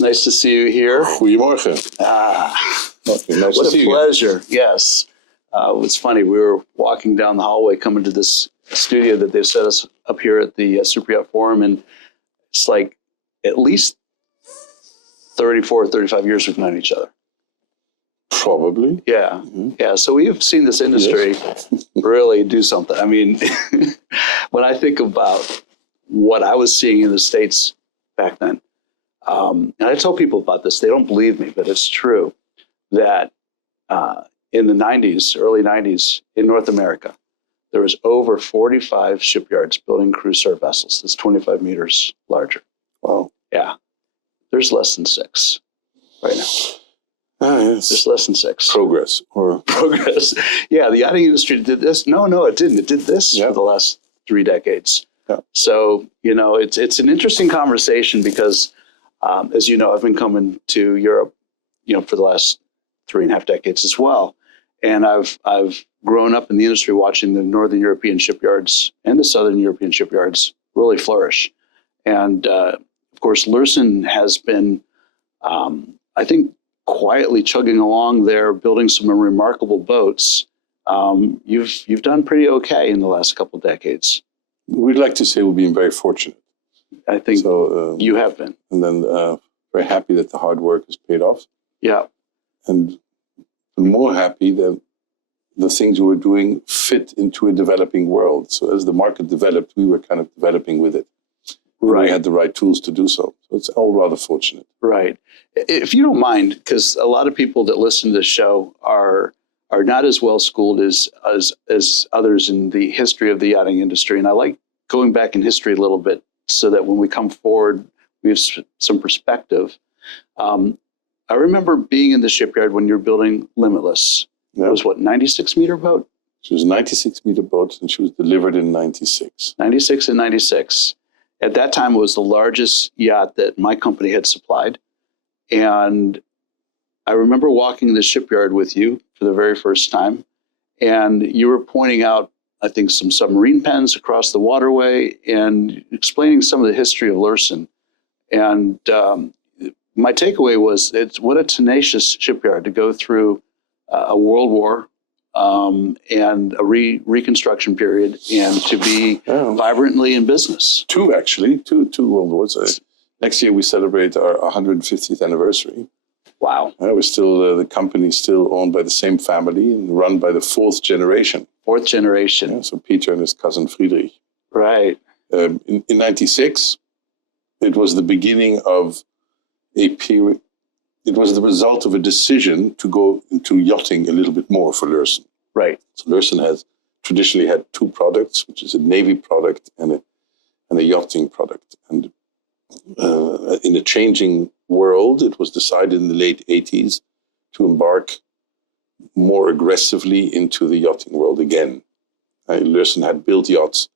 It's nice to see you here. Goedemorgen. Nice what a pleasure. Yes. It's funny. We were walking down the hallway coming to this studio that they've set us up here at the Super Yacht Forum, and it's like at least 34 or 35 years we've known each other. Probably. Yeah. Mm-hmm. Yeah. So we've seen this industry really do something. I mean, when I think about what I was seeing in the States back then, and I tell people about this, they don't believe me, but it's true that in the 90s, early 90s in North America, there was over 45 shipyards building cruise service vessels that's 25 meters larger. Wow. Yeah. There's less than 6 right now. Yes. There's less than 6. Progress. Yeah, the yachting industry did this. No, it didn't. It did this for the last 3 decades. Yeah. So, it's an interesting conversation because, as you know, I've been coming to Europe, for the last 3.5 decades as well. And I've grown up in the industry watching the Northern European shipyards and the Southern European shipyards really flourish. And, of course, Lürssen has been, I think, quietly chugging along there, building some remarkable boats. You've done pretty okay in the last couple of decades. We'd like to say we've been very fortunate. I think so, you have been. And then very happy that the hard work has paid off. Yeah. And more happy that the things we were doing fit into a developing world. So as the market developed, we were kind of developing with it. Right. We had the right tools to do so. So it's all rather fortunate. Right. If you don't mind, because a lot of people that listen to this show are not as well schooled as others in the history of the yachting industry. And I like going back in history a little bit so that when we come forward, we have some perspective. I remember being in the shipyard when you were building Limitless. Yeah. It was 96 meter boat? She was a 96 meter boat and she was delivered in 96. 96 and 96. At that time, it was the largest yacht that my company had supplied. And I remember walking in the shipyard with you for the very first time. And you were pointing out, I think, some submarine pens across the waterway and explaining some of the history of Lürssen. And my takeaway was, what a tenacious shipyard to go through a world war and a reconstruction period and to be vibrantly in business. Two world wars. Next year we celebrate our 150th anniversary. Wow. We're still, the company's still owned by the same family and run by the 4th generation. 4th generation. Yeah, so Peter and his cousin Friedrich. Right. In 96, it was the beginning of a period. It was the result of a decision to go into yachting a little bit more for Lürssen. Right. So Lürssen has traditionally had 2 products, which is a Navy product and a yachting product. And in a changing world, it was decided in the late 80s to embark more aggressively into the yachting world again. Lürssen had built yachts,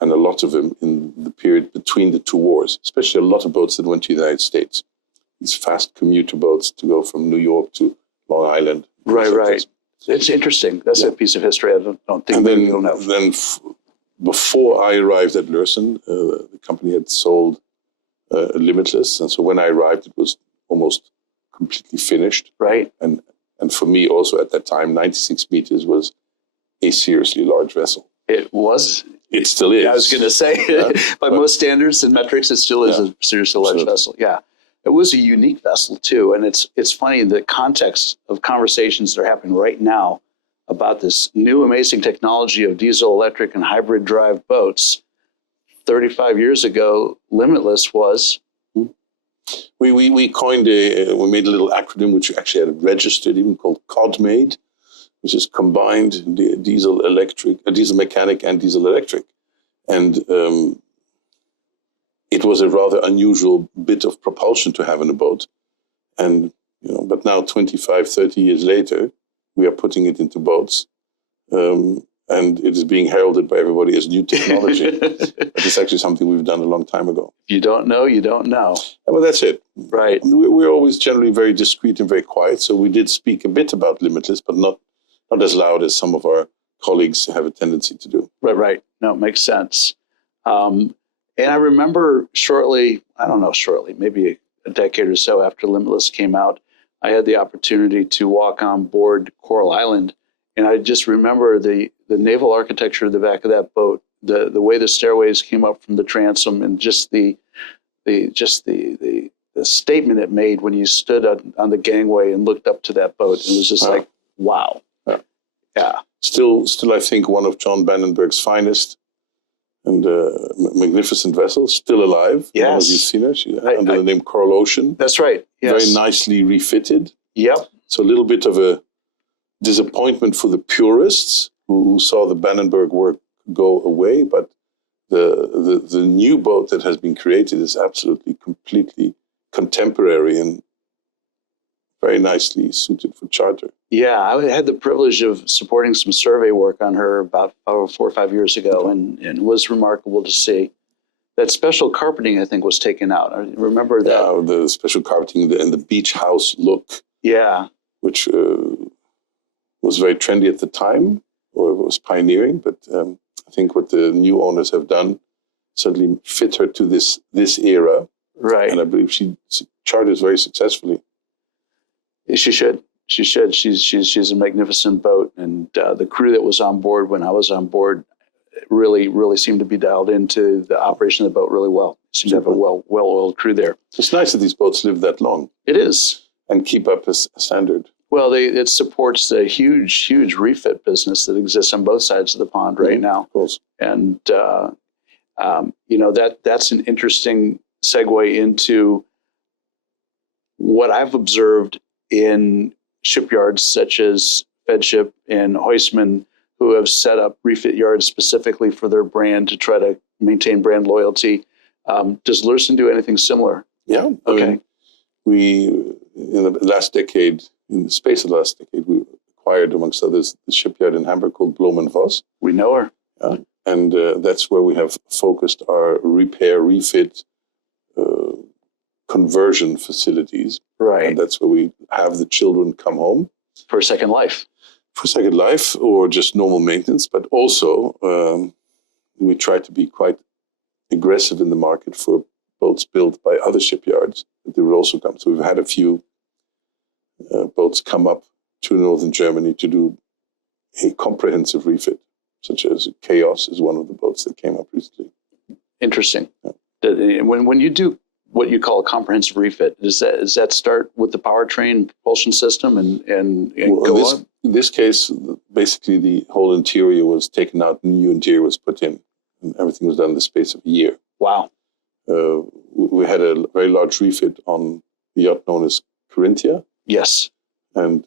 and a lot of them in the period between the 2 wars, especially a lot of boats that went to the United States. These fast commuter boats to go from New York to Long Island. Right. It's interesting. That's a piece of history I don't think we don't know. Then before I arrived at Lürssen, the company had sold Limitless. And so when I arrived, it was almost completely finished. Right. And for me also at that time, 96 meters was a seriously large vessel. It was. It still is. I was going to say, by most standards and metrics, it still is a seriously large vessel. Yeah. It was a unique vessel, too. And it's funny in the context of conversations that are happening right now about this new amazing technology of diesel, electric, and hybrid drive boats. 35 years ago, Limitless was... We coined we made a little acronym, which we actually had registered, even called CODMADE, which is combined diesel mechanic and diesel electric. And it was a rather unusual bit of propulsion to have in a boat. And, but now 25, 30 years later, we are putting it into boats. And it is being heralded by everybody as new technology. But it's actually something we've done a long time ago. You don't know, you don't know. Well, that's it. Right. We're always generally very discreet and very quiet. So we did speak a bit about Limitless, but not as loud as some of our colleagues have a tendency to do. Right. No, it makes sense. And I remember shortly, maybe a decade or so after Limitless came out, I had the opportunity to walk on board Coral Island, and I just remember the naval architecture of the back of that boat, the way the stairways came up from the transom, and just the statement it made when you stood on the gangway and looked up to that boat. It was just like, wow. Yeah. Still, I think one of John Bannenberg's finest and magnificent vessels, still alive. Yes. I don't know if you've seen her. She, under the name Coral Ocean. That's right. Yes. Very nicely refitted. Yep. So a little bit of a disappointment for the purists who saw the Bannenberg work go away, but the new boat that has been created is absolutely, completely contemporary and very nicely suited for charter. Yeah, I had the privilege of supporting some survey work on her about 4 or 5 years ago, and it was remarkable to see. That special carpeting, I think, was taken out. I remember that. Yeah, the special carpeting and the beach house look. Yeah. Which was very trendy at the time, or was pioneering. But I think what the new owners have done certainly fit her to this era. Right. And I believe she charters very successfully. She should. She should. She's a magnificent boat, and the crew that was on board when I was on board really seemed to be dialed into the operation of the boat really well. Seemed to have a well-oiled crew there. It's nice that these boats live that long. It is. And keep up a standard. Well, it supports the huge refit business that exists on both sides of the pond right now. Of course. And that's an interesting segue into what I've observed in shipyards such as Fedship and Huisman, who have set up refit yards specifically for their brand to try to maintain brand loyalty. Does Lürssen do anything similar? Yeah. Okay. We, in the last decade, in the space of the last decade, we acquired, amongst others, the shipyard in Hamburg called Blohm & Voss. We know her. And that's where we have focused our repair, refit, conversion facilities. Right. And that's where we have the children come home. For a second life. For second life, or just normal maintenance. But also, we try to be quite aggressive in the market for boats built by other shipyards that they would also come. So we've had a few boats come up to northern Germany to do a comprehensive refit, such as Chaos is one of the boats that came up recently. Interesting. Yeah. When you do what you call a comprehensive refit, does that start with the powertrain propulsion system and go on? In this case, basically the whole interior was taken out, new interior was put in, and everything was done in the space of a year. Wow. We had a very large refit on the yacht known as Corinthia. Yes. And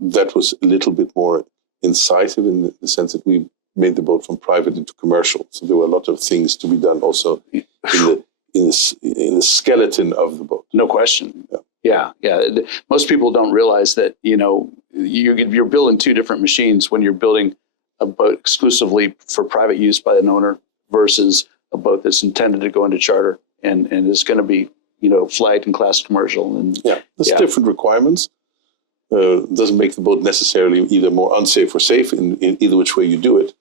that was a little bit more incisive in the sense that we made the boat from private into commercial. So there were a lot of things to be done also in the skeleton of the boat. No question. Yeah. Most people don't realize that, you're building two different machines when you're building a boat exclusively for private use by an owner versus a boat that's intended to go into charter and is going to be, flagged and classed commercial. And there's different requirements. Doesn't make the boat necessarily either more unsafe or safe in either which way you do it.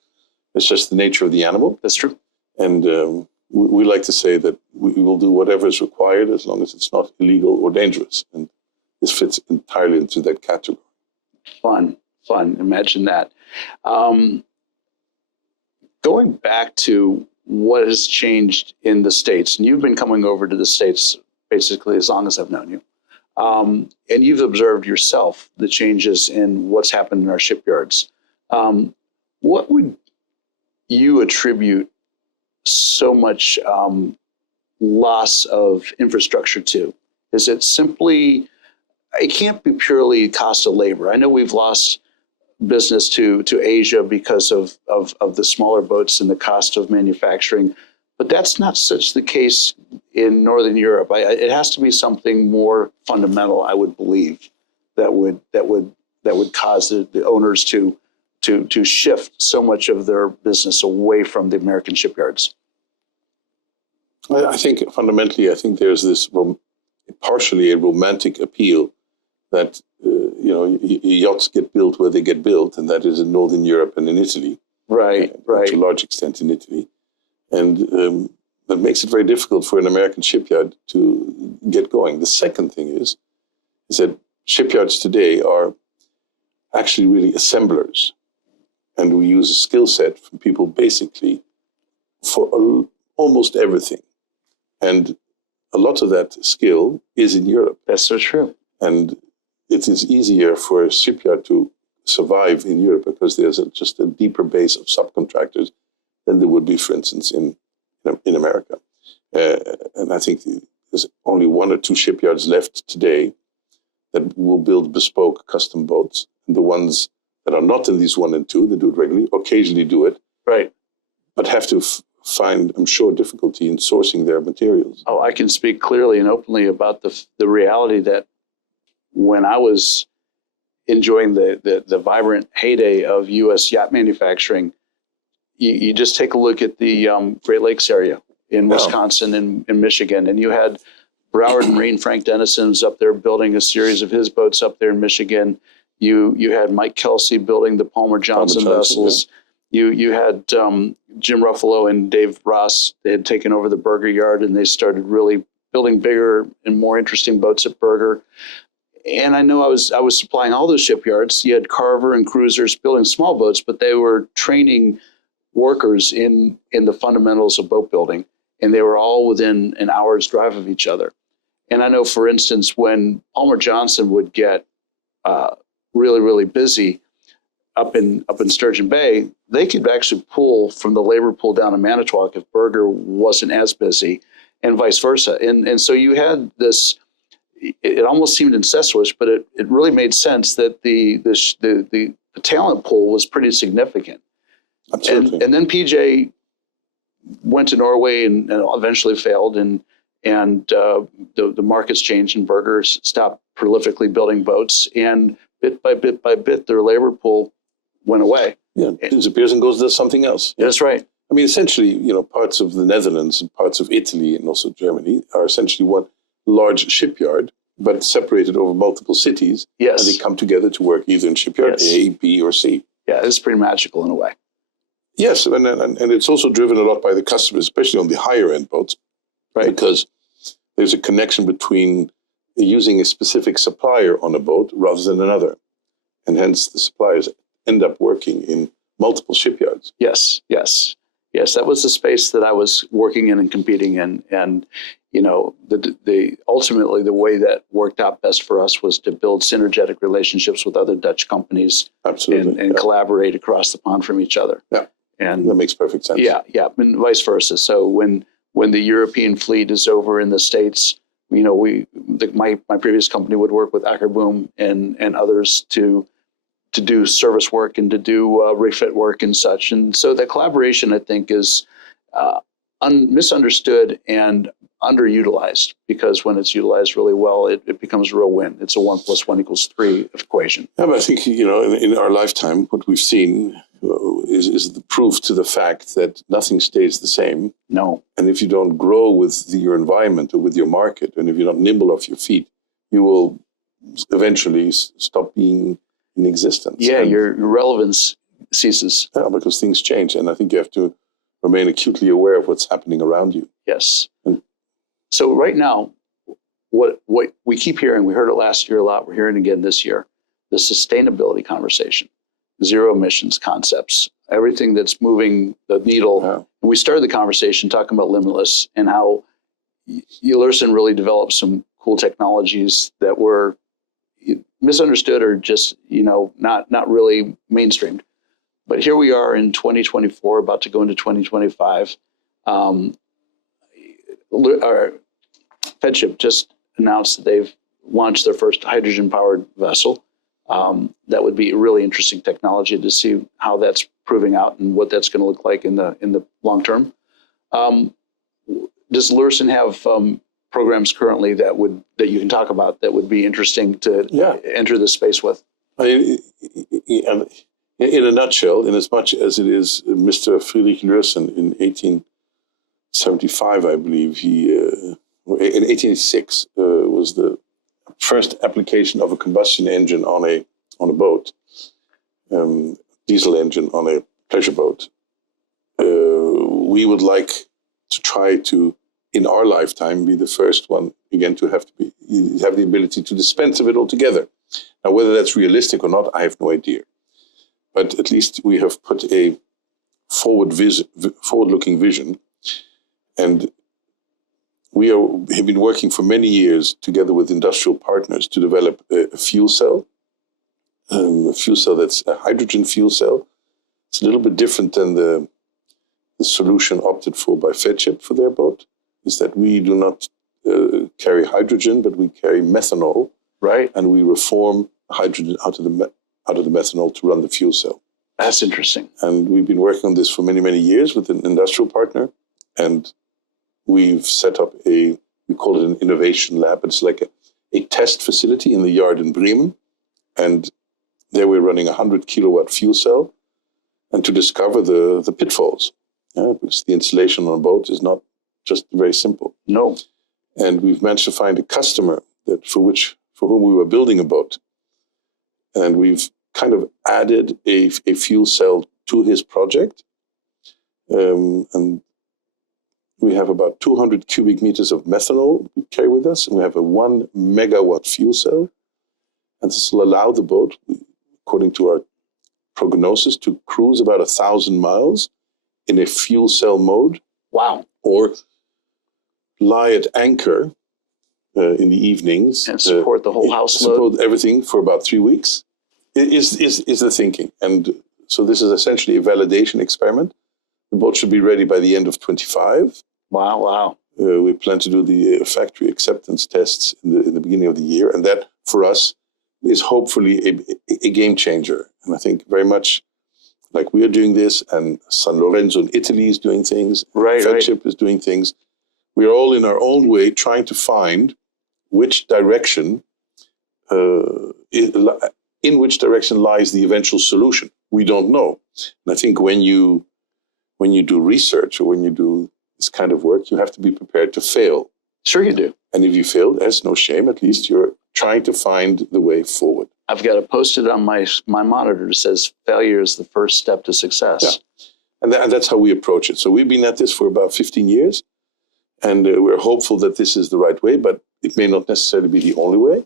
It's just the nature of the animal. That's true. And we like to say that we will do whatever is required as long as it's not illegal or dangerous. And this fits entirely into that category. Fun. Imagine that. Going back to what has changed in the States, and you've been coming over to the States basically as long as I've known you. And you've observed yourself the changes in what's happened in our shipyards. What would you attribute so much loss of infrastructure to? Is it simply, it can't be purely cost of labor. I know we've lost business to Asia because of the smaller boats and the cost of manufacturing, but that's not such the case in Northern Europe. It has to be something more fundamental, I would believe, that would cause the owners to shift so much of their business away from the American shipyards. I think fundamentally, there's this partially a romantic appeal that yachts get built where they get built, and that is in Northern Europe and in Italy. Right. To a large extent in Italy. And that makes it very difficult for an American shipyard to get going. The second thing is that shipyards today are actually really assemblers. And we use a skill set from people basically for almost everything. And a lot of that skill is in Europe. That's so true. And it is easier for a shipyard to survive in Europe because there's just a deeper base of subcontractors than there would be, for instance, in America. And I think there's only 1 or 2 shipyards left today that will build bespoke custom boats. And the ones that are not in these 1 and 2, they do it regularly, occasionally do it. Right. But have to find, I'm sure, difficulty in sourcing their materials. Oh, I can speak clearly and openly about the reality that when I was enjoying the vibrant heyday of U.S. yacht manufacturing, you just take a look at the Great Lakes area in Wisconsin and Michigan, and you had Broward Marine, Frank Dennison's up there building a series of his boats up there in Michigan. You had Mike Kelsey building the Palmer Johnson vessels. Yeah. You had Jim Ruffalo and Dave Ross. They had taken over the Berger yard, and they started really building bigger and more interesting boats at Berger. And I know I was supplying all those shipyards. You had Carver and Cruisers building small boats, but they were training workers in the fundamentals of boat building, and they were all within an hour's drive of each other. And I know, for instance, when Palmer Johnson would get really, really busy up in Sturgeon Bay, they could actually pull from the labor pool down in Manitowoc if Berger wasn't as busy, and vice versa. And so you had this. It almost seemed incestuous, but it really made sense that the talent pool was pretty significant. Absolutely. And then PJ went to Norway and eventually failed, and the markets changed, and Berger stopped prolifically building boats, and bit by bit, their labor pool went away. Yeah, it disappears and goes to something else. Yeah. That's right. I mean, essentially, parts of the Netherlands and parts of Italy and also Germany are essentially one large shipyard, but separated over multiple cities. Yes. And they come together to work either in shipyard A, B, or C. Yeah, it's pretty magical in a way. Yes, and it's also driven a lot by the customers, especially on the higher end boats, right? Because there's a connection between using a specific supplier on a boat rather than another. And hence the suppliers end up working in multiple shipyards. Yes. That was the space that I was working in and competing in. And, ultimately the way that worked out best for us was to build synergetic relationships with other Dutch companies. Absolutely. And collaborate across the pond from each other. Yeah. And that makes perfect sense. Yeah, and vice versa. So when the European fleet is over in the States, my previous company would work with Ackerboom and others to do service work and to do refit work and such. And so that collaboration, I think, is misunderstood and underutilized, because when it's utilized really well, it becomes a real win. It's a 1 + 1 = 3 equation. Yeah, but I think, in our lifetime, what we've seen is the proof to the fact that nothing stays the same. No. And if you don't grow with your environment or with your market, and if you're not nimble off your feet, you will eventually stop being in existence. Yeah, your relevance ceases. Yeah, because things change. And I think you have to remain acutely aware of what's happening around you. Yes. So right now, what we keep hearing, we heard it last year a lot, we're hearing it again this year, the sustainability conversation, zero emissions concepts, everything that's moving the needle. Yeah. And we started the conversation talking about limitless and how Lürssen really developed some cool technologies that were misunderstood or just, not really mainstreamed. But here we are in 2024, about to go into 2025. Our Fedship just announced that they've launched their first hydrogen-powered vessel. That would be a really interesting technology to see how that's proving out and what that's going to look like in the long term. Does Lürssen have programs currently that you can talk about that would be interesting to enter the space with? In a nutshell, in as much as it is Mr. Friedrich Lürssen in 1875, I believe, in 1886 was the first application of a combustion engine on a boat, diesel engine on a pleasure boat. We would like to try to, in our lifetime, be the first one again to have the ability to dispense of it altogether. Now, whether that's realistic or not, I have no idea. But at least we have put a forward-looking vision, and have been working for many years together with industrial partners to develop a fuel cell that's a hydrogen fuel cell. It's a little bit different than the solution opted for by Fedship for their boat, is that we do not carry hydrogen, but we carry methanol. Right. And we reform hydrogen out of the methanol to run the fuel cell. That's interesting. And we've been working on this for many, many years with an industrial partner. And we've set up we call it an innovation lab. It's like a test facility in the yard in Bremen. And there we're running a 100 kilowatt fuel cell, and to discover the pitfalls. Because the installation on a boat is not just very simple. No. And we've managed to find a customer for whom we were building a boat. And we've kind of added a fuel cell to his project. And we have about 200 cubic meters of methanol we carry with us. And we have a 1 megawatt fuel cell. And this will allow the boat, according to our prognosis, to cruise about 1,000 miles in a fuel cell mode. Wow. Or lie at anchor in the evenings. And support the whole house load. Support everything for about 3 weeks is the thinking. And so this is essentially a validation experiment. The boat should be ready by the end of 25. Wow. We plan to do the factory acceptance tests in the beginning of the year. And that, for us, is hopefully a game changer. And I think very much like we are doing this, and San Lorenzo in Italy is doing things, Fedship is doing things. We are all in our own way trying to find which direction, in which direction lies the eventual solution. We don't know. And I think when you do research or when you do this kind of work, you have to be prepared to fail. Sure you do. And if you fail, there's no shame. At least you're trying to find the way forward. I've got it posted on my monitor that says failure is the first step to success. Yeah. And that's how we approach it. So we've been at this for about 15 years. And we're hopeful that this is the right way, but it may not necessarily be the only way.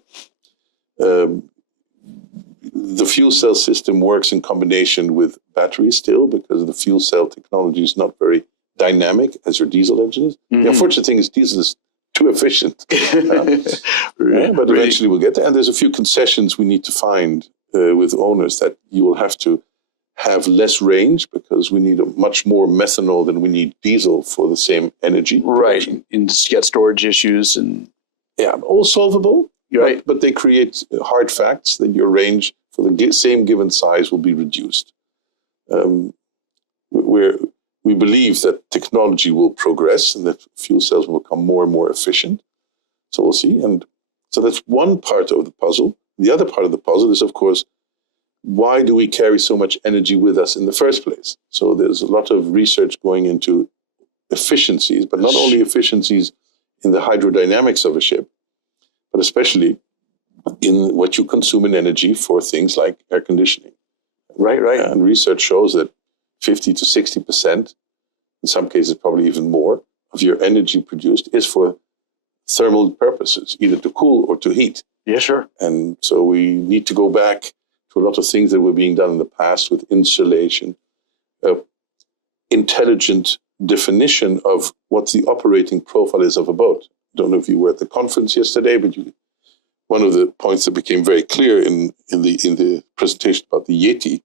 The fuel cell system works in combination with batteries still, because the fuel cell technology is not very dynamic as your diesel engine is. Mm-hmm. The unfortunate thing is diesel is too efficient. But eventually we'll get there. And there's a few concessions we need to find with owners, that you will have to have less range because we need much more methanol than we need diesel for the same energy. Right. And just get storage issues and... Yeah, all solvable. Right. But they create hard facts that your range for the same given size will be reduced. We believe that technology will progress and that fuel cells will become more and more efficient. So we'll see. And so that's one part of the puzzle. The other part of the puzzle is, of course, why do we carry so much energy with us in the first place? So there's a lot of research going into efficiencies, but not only efficiencies in the hydrodynamics of a ship, but especially in what you consume in energy for things like air conditioning. Right. And research shows that 50 to 60%, in some cases probably even more, of your energy produced is for thermal purposes, either to cool or to heat. Yeah, sure. And so we need to go back to a lot of things that were being done in the past with insulation, intelligent definition of what the operating profile is of a boat. I don't know if you were at the conference yesterday, but one of the points that became very clear in the presentation about the Yeti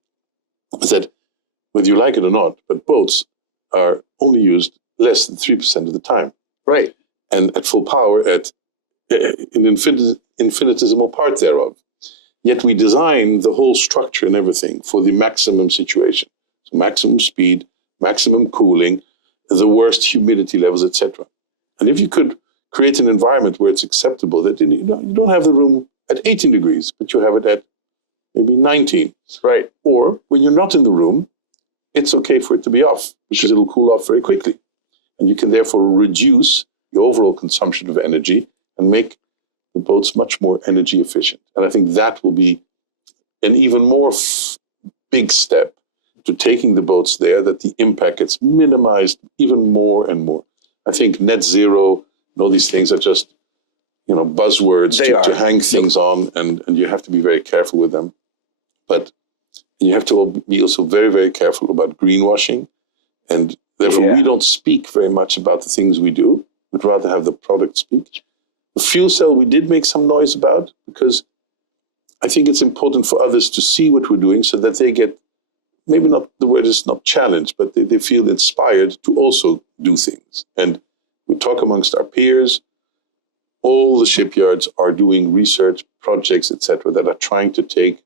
is that, whether you like it or not, but boats are only used less than 3% of the time. Right. And at full power at an infinitesimal part thereof. Yet we design the whole structure and everything for the maximum situation. So maximum speed, maximum cooling, the worst humidity levels, etc. And if you could create an environment where it's acceptable, that you don't have the room at 18 degrees, but you have it at maybe 19. Right. Or when you're not in the room, it's okay for it to be off, because it'll cool off very quickly. And you can therefore reduce the overall consumption of energy and make the boats much more energy efficient. And I think that will be an even more big step to taking the boats there, that the impact gets minimized even more and more. I think net zero and all these things are just, buzzwords to hang things on, and you have to be very careful with them. But you have to be also very, very careful about greenwashing. And therefore, we don't speak very much about the things we do. We'd rather have the product speak. The fuel cell, we did make some noise about, because I think it's important for others to see what we're doing so that they get, maybe not, the word is not challenged, but they feel inspired to also do things. And we talk amongst our peers. All the shipyards are doing research projects, etc., that are trying to take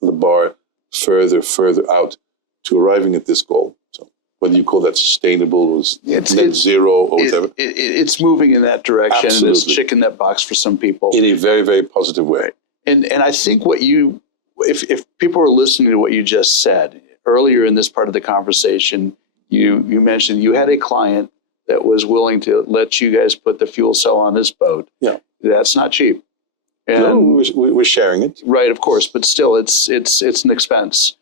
the bar further out to arriving at this goal. So whether you call that sustainable or net zero or whatever. It's moving in that direction. Absolutely. And it's checking that box for some people. In a very, very positive way. And I think if people are listening to what you just said, earlier in this part of the conversation, you mentioned you had a client that was willing to let you guys put the fuel cell on his boat. Yeah. That's not cheap. And, no, we're sharing it. Right, of course, but still, it's an expense.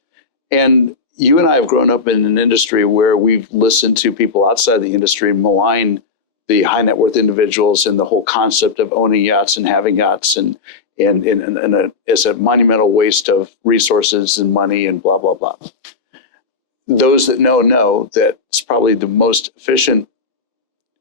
And you and I have grown up in an industry where we've listened to people outside the industry malign the high net worth individuals and the whole concept of owning yachts and having yachts and it's a monumental waste of resources and money and blah, blah, blah. Those that know that it's probably the most efficient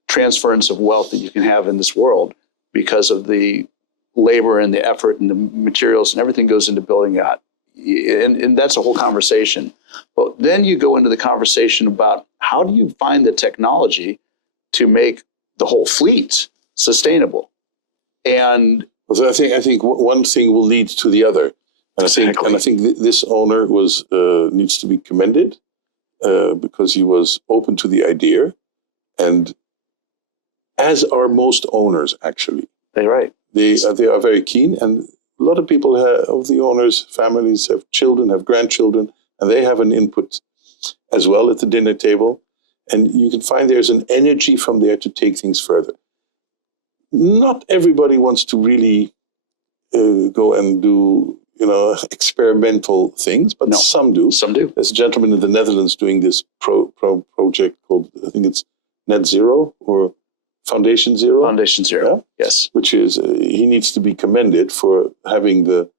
transference of wealth that you can have in this world, because of the labor and the effort and the materials and everything goes into building a yacht. And that's a whole conversation. But then you go into the conversation about how do you find the technology to make the whole fleet sustainable? And so I think one thing will lead to the other. And I think this owner needs to be commended because he was open to the idea, and as are most owners, actually. They're right. They are very keen, and a lot of people of the owners' families have children, have grandchildren, and they have an input as well at the dinner table. And you can find there's an energy from there to take things further. Not everybody wants to really go and do, experimental things, but some do. Some do. There's a gentleman in the Netherlands doing this project called, I think it's Net Zero or Foundation Zero. Foundation Zero, yes. Which is, he needs to be commended for having the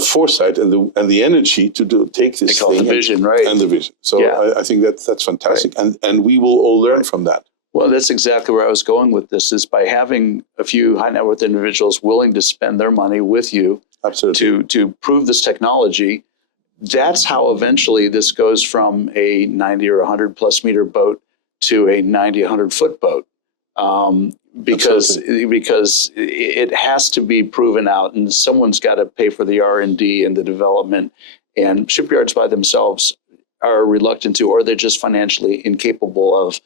foresight and the energy to take this thing. The vision, right? And the vision. So I think that's fantastic. Right. And we will all learn from that. Well, that's exactly where I was going with this, is by having a few high net worth individuals willing to spend their money with you. Absolutely. To prove this technology. That's how eventually this goes from a 90 or 100 plus meter boat to a 90, 100 foot boat. Because it has to be proven out, and someone's got to pay for the R&D and the development. And shipyards by themselves are reluctant to, or they're just financially incapable of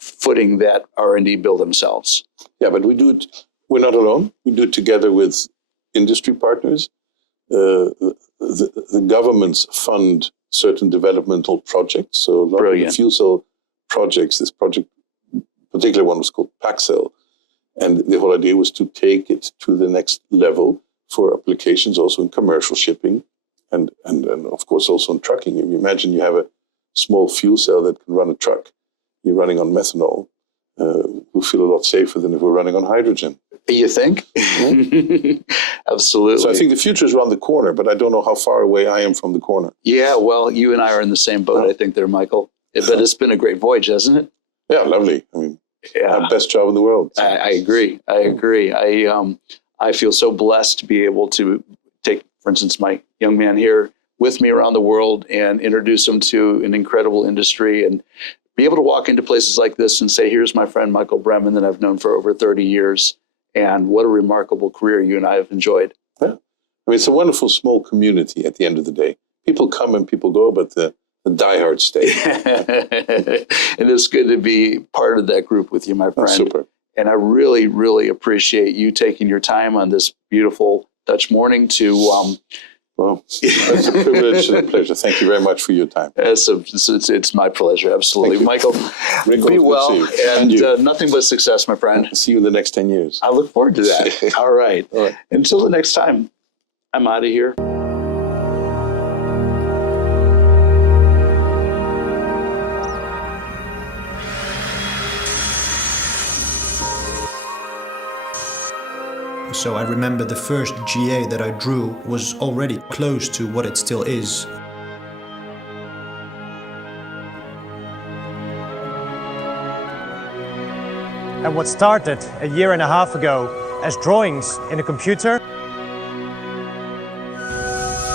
footing that R&D bill themselves. Yeah, but we do it. We're not alone. We do it together with industry partners. The governments fund certain developmental projects. So a lot of the fuel cell projects, this project, particular one was called Paxel. And the whole idea was to take it to the next level for applications also in commercial shipping and of course also in trucking. If you imagine you have a small fuel cell that can run a truck, you're running on methanol, we'll feel a lot safer than if we're running on hydrogen. You think? Mm-hmm. Absolutely. So I think the future is around the corner, but I don't know how far away I am from the corner. Yeah, well, you and I are in the same boat, I think there, Michael. But it's been a great voyage, hasn't it? Yeah, lovely. I mean, our best job in the world. So. I agree. I feel so blessed to be able to take, for instance, my young man here with me around the world and introduce him to an incredible industry and be able to walk into places like this and say, here's my friend Michael Bremen that I've known for over 30 years. And what a remarkable career you and I have enjoyed. Yeah. I mean, it's a wonderful small community at the end of the day. People come and people go, but the diehard stay. And it's good to be part of that group with you, my friend. Oh, super. And I really, really appreciate you taking your time on this beautiful Dutch morning to... Well, that's a privilege and a pleasure. Thank you very much for your time. It's my pleasure, absolutely. Michael, be well, and nothing but success, my friend. See you in the next 10 years. I look forward to that. All right. Until the next time, I'm out of here. So I remember the first GA that I drew was already close to what it still is. And what started a year and a half ago as drawings in a computer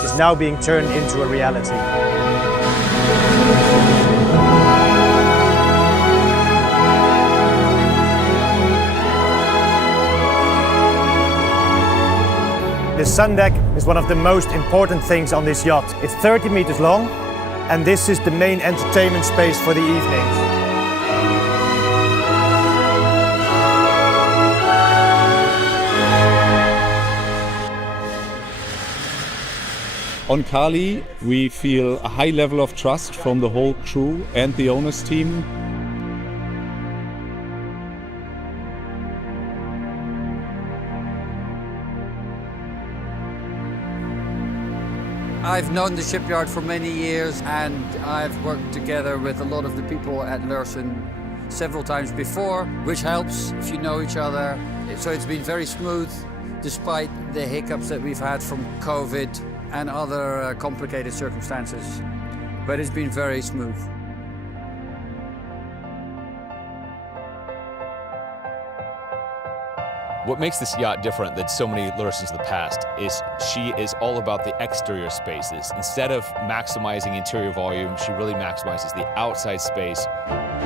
is now being turned into a reality. The sun deck is one of the most important things on this yacht. It's 30 meters long, and this is the main entertainment space for the evenings. On Kali, we feel a high level of trust from the whole crew and the owners team. I've known the shipyard for many years, and I've worked together with a lot of the people at Lürssen several times before, which helps if you know each other. So it's been very smooth, despite the hiccups that we've had from COVID and other complicated circumstances. But it's been very smooth. What makes this yacht different than so many Lürssens of the past is she is all about the exterior spaces. Instead of maximizing interior volume, she really maximizes the outside space.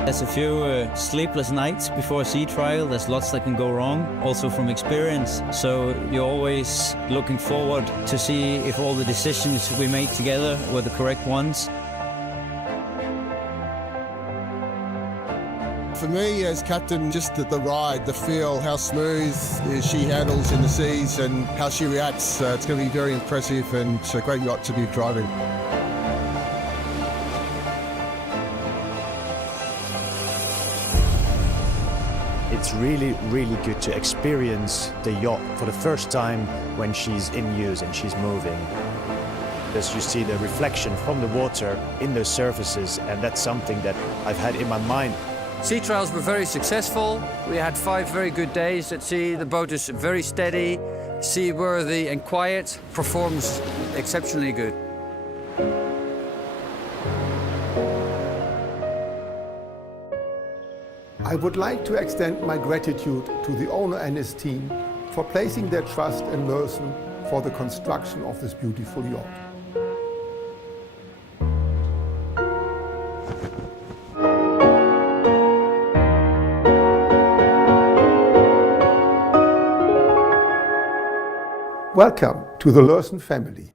There's a few sleepless nights before a sea trial. There's lots that can go wrong, also from experience. So you're always looking forward to see if all the decisions we made together were the correct ones. For me as captain, just the ride, the feel, how smooth she handles in the seas and how she reacts. It's going to be very impressive, and it's a great yacht to be driving. It's really, really good to experience the yacht for the first time when she's in use and she's moving. As you see the reflection from the water in those surfaces, and that's something that I've had in my mind. Sea trials were very successful. We had 5 very good days at sea. The boat is very steady, seaworthy and quiet, performs exceptionally good. I would like to extend my gratitude to the owner and his team for placing their trust in Lürssen for the construction of this beautiful yacht. Welcome to the Lürssen family.